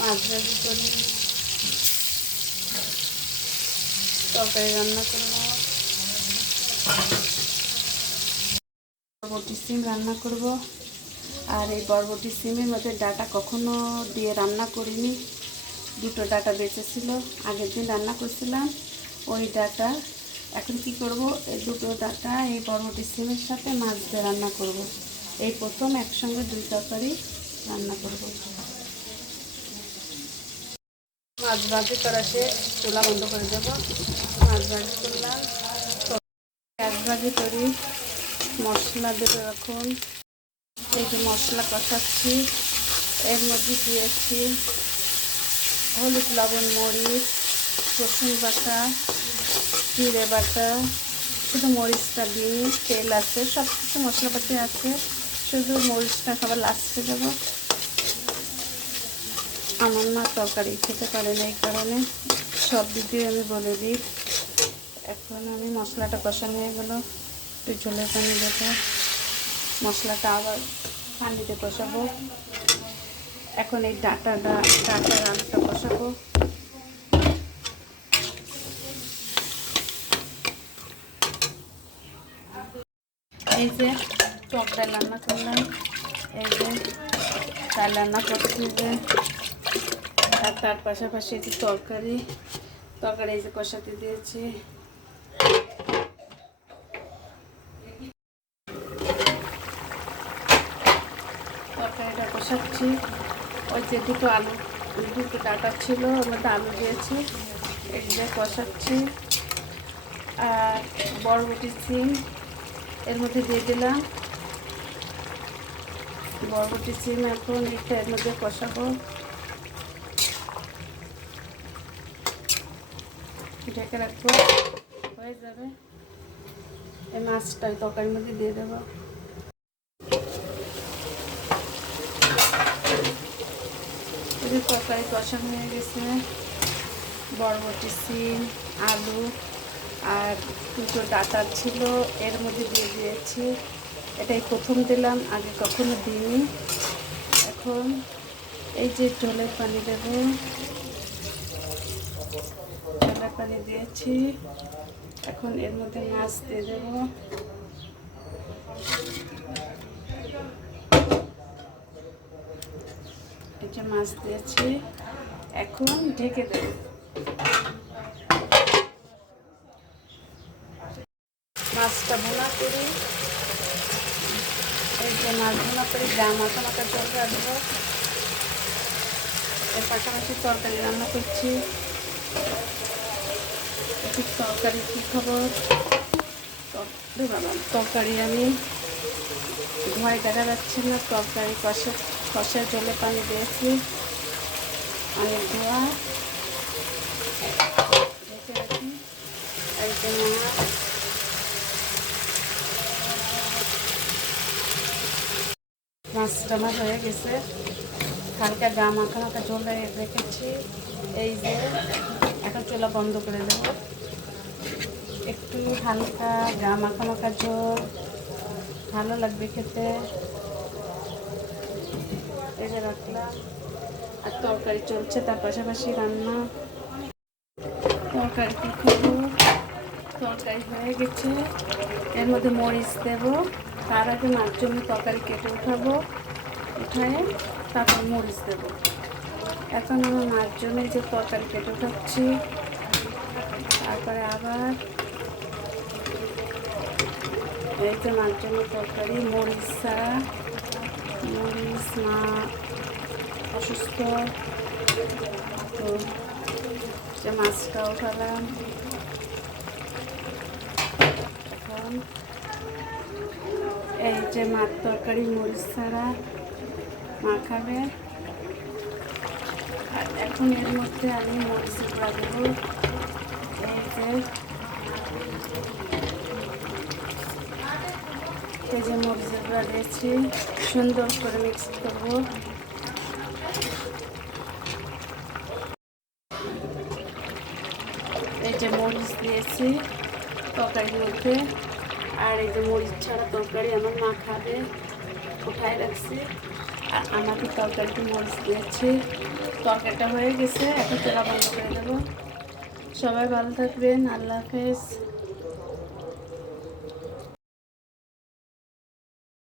মাছ ভাজি করি তরকারি রান্না করব বরবটি সিম রান্না করব। আর এই বরবটি সিমের মধ্যে ডাটা কখনো দিয়ে রান্না করিনি। দুটো ডাটা বেঁচেছিল আগের দিন রান্না করছিলাম। ওই ডাটা এখন কি করব? এই দুটো ডাটা এই বরবটি সিমের সাথে মাছ দিয়ে রান্না করব। এই প্রথম একসঙ্গে দুই তরকারি রান্না করব। মাছ ভাজি করা শেষ, চুলা বন্ধ করে দেব। মাছ ভাজি করলাম। এক ভাজি করি, মশলা দেবো এখন এই যে মশলা কষাচ্ছি, এর মধ্যে দিয়েছি হলুদ, লবণ, মরিচ, রসুন বাটা, জিরে বাটা, শুধু মরিচটা দিই তেল আছে সব কিছু মশলাপাতি আছে। শুধু মরিচটা খাবার লাস্টে দেবো। আমার মা তরকারি খেতে পারে না এই কারণে সব দিকে আমি বলে দিই। এখন আমি মশলাটা কষানো হয়ে গেলো। একটু ঝোলের পানি দেবো। মশলাটা আবার পানিতে কষাবো। এখন এই ডাটাটা ডাটার আলুটা কষাবো। এই যে টক ডাল রান্না করলাম। এই যে ডাল রান্না করছি যে আর তার পাশাপাশি যে তরকারি। তরকারি যে কষাতে দিয়েছি। তরকারিটা কষাচ্ছি। ওই যে দুটো আলু, দুটো ডাটা ছিল, ওর মধ্যে আলু দিয়েছি। যে কষাচ্ছি। আর বরবটি সিম, এর মধ্যে দিয়ে দিলাম। বরবটি সিম এখন এটা এর মধ্যে কষাবো। ঢেকে রাখব। হয়ে যাবে। এই মাছটা তরকারির মধ্যে দিয়ে দেবো। তরকারি কষানো হয়ে গেছে। বরবটি, সিম, আলু আর দুটো ডাটা ছিল, এর মধ্যে দিয়ে দিয়েছি। এটাই প্রথম দিলাম, আগে কখনো দিইনি। এখন এই যে জলের পানি দেব। পানি দিয়েছি। এখন এর মধ্যে মাছ দিয়ে দেব। যে মাছ দিয়েছি। এখন ঢেকে দেব। মাছটা ভোনা করি। এই যে মাছ ভোনা করি গা মাথা মাথা জল রাখব। এর পাশাপাশি তরকারি রান্না করছি। একটু তরকারি কী বাবা, তরকারি আমি ধোয়াই দেখা যাচ্ছে না, তরকারি কষে কষে জলে পানি দিয়েছি। অনেক ধোয়া ঢেকে রাখি। যে মাছ মাছটা আমার হয়ে গেছে। হালকা গা মাখা মাখা জলে রেখেছি। এই যে, এখন চুলা বন্ধ করে দেব। একটু হালকা গা মাখা মাখা ঝোল ভালো লাগবে খেতে। রাখলাম। আর তরকারি চলছে, তার পাশাপাশি রান্না। তরকারি কী খাব তরকারি হয়ে গেছে। এর মধ্যে মরিচ দেব, তার আগে মার জন্য তরকারি কেটে উঠাবো, উঠায় তারপর মরিচ দেব। এখন আমার মার জন্য যে তরকারি কেটে উঠাচ্ছি, তারপরে আবার এই যে মার জন্য তরকারি, মরিচ মরিচ মা অসুস্থ। তো যে মাছটা উঠালাম। এখন এই যে মাছ তরকারি, মরিচ ছাড়া মা খাবে এখন এর মধ্যে আমি মরিচ গুঁড়া দেবো। এই যে যে মরিচের গুঁড়া দিয়েছি সুন্দর করে মিক্স করব। এই যে মরিচ দিয়েছি তরকারির মধ্যে, আর এই যে মরিচ ছাড়া তরকারি আমার মা খাবে, উঠায় রাখছি। আর আমাকে তরকারিতে মরিচ দিয়েছি। তরকারিটা হয়ে গেছে, এখন চোলা বন্ধ করে দেবো। সবাই ভালো থাকবেন, আল্লাহ হাফেজ।